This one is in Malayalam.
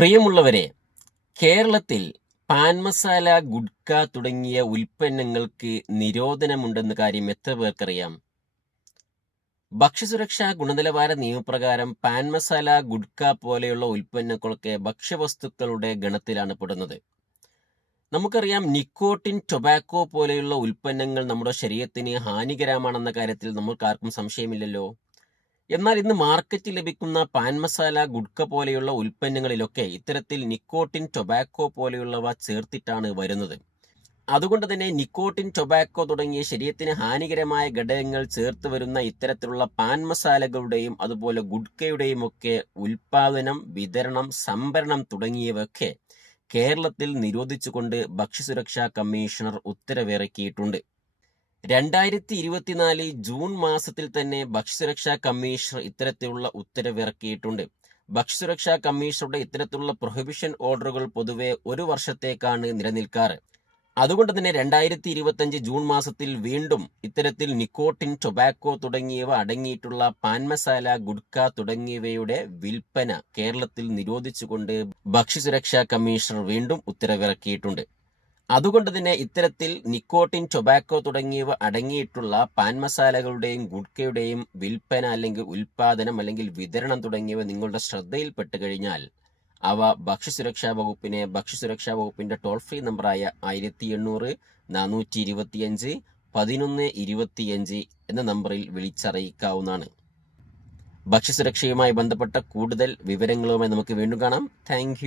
പ്രിയമുള്ളവരെ, കേരളത്തിൽ പാൻ മസാല, ഗുഡ്ക തുടങ്ങിയ ഉൽപ്പന്നങ്ങൾക്ക് നിരോധനമുണ്ടെന്ന കാര്യം എത്ര പേർക്കറിയാം? ഭക്ഷ്യസുരക്ഷാ ഗുണനിലവാര നിയമപ്രകാരം പാൻ മസാല, ഗുഡ്ക പോലെയുള്ള ഉൽപ്പന്നങ്ങളൊക്കെ ഭക്ഷ്യവസ്തുക്കളുടെ ഗണത്തിലാണ് പെടുന്നത്. നമുക്കറിയാം, നിക്കോട്ടിൻ, ടൊബാക്കോ പോലെയുള്ള ഉൽപ്പന്നങ്ങൾ നമ്മുടെ ശരീരത്തിന് ഹാനികരമാണെന്ന കാര്യത്തിൽ നമുക്കാർക്കും സംശയമില്ലല്ലോ. എന്നാൽ ഇന്ന് മാർക്കറ്റിൽ ലഭിക്കുന്ന പാൻ മസാല, ഗുഡ്ക പോലെയുള്ള ഉൽപ്പന്നങ്ങളിലൊക്കെ ഇത്തരത്തിൽ നിക്കോട്ടിൻ, ടൊബാക്കോ പോലെയുള്ളവ ചേർത്തിട്ടാണ് വരുന്നത്. അതുകൊണ്ട് തന്നെ നിക്കോട്ടിൻ, ടൊബാക്കോ തുടങ്ങിയ ശരീരത്തിന് ഹാനികരമായ ഘടകങ്ങൾ ചേർത്ത് വരുന്ന ഇത്തരത്തിലുള്ള പാൻ മസാലകളുടെയും അതുപോലെ ഗുഡ്കയുടെയും ഒക്കെ ഉൽപാദനം, വിതരണം, സംഭരണം തുടങ്ങിയവയൊക്കെ കേരളത്തിൽ നിരോധിച്ചുകൊണ്ട് ഭക്ഷ്യസുരക്ഷാ കമ്മീഷണർ ഉത്തരവിറക്കിയിട്ടുണ്ട്. 2024 ജൂൺ മാസത്തിൽ തന്നെ ഭക്ഷ്യസുരക്ഷാ കമ്മീഷണർ ഇത്തരത്തിലുള്ള ഉത്തരവിറക്കിയിട്ടുണ്ട്. ഭക്ഷ്യസുരക്ഷാ കമ്മീഷണറുടെ ഇത്തരത്തിലുള്ള പ്രൊഹിബിഷൻ ഓർഡറുകൾ പൊതുവെ 1 വർഷത്തേക്കാണ് നിലനിൽക്കാറ്. അതുകൊണ്ട് തന്നെ 2025 ജൂൺ മാസത്തിൽ വീണ്ടും ഇത്തരത്തിൽ നിക്കോട്ടിൻ, ടൊബാക്കോ തുടങ്ങിയവ അടങ്ങിയിട്ടുള്ള പാൻ മസാല, ഗുഡ്ക തുടങ്ങിയവയുടെ വിൽപ്പന കേരളത്തിൽ നിരോധിച്ചുകൊണ്ട് ഭക്ഷ്യസുരക്ഷാ കമ്മീഷണർ വീണ്ടും ഉത്തരവിറക്കിയിട്ടുണ്ട്. അതുകൊണ്ട് തന്നെ ഇത്തരത്തിൽ നിക്കോട്ടിൻ, ടൊബാക്കോ തുടങ്ങിയവ അടങ്ങിയിട്ടുള്ള പാൻ മസാലകളുടെയും ഗുഡ്കയുടെയും വിൽപ്പന അല്ലെങ്കിൽ ഉൽപാദനം അല്ലെങ്കിൽ വിതരണം തുടങ്ങിയവ നിങ്ങളുടെ ശ്രദ്ധയിൽപ്പെട്ട് കഴിഞ്ഞാൽ അവ ഭക്ഷ്യസുരക്ഷാ വകുപ്പിന്റെ ടോൾ ഫ്രീ നമ്പറായ 1800-425-1125 എന്ന നമ്പറിൽ വിളിച്ചറിയിക്കാവുന്നതാണ്. ഭക്ഷ്യസുരക്ഷയുമായി ബന്ധപ്പെട്ട കൂടുതൽ വിവരങ്ങളുമായി നമുക്ക് വീണ്ടും കാണാം. താങ്ക്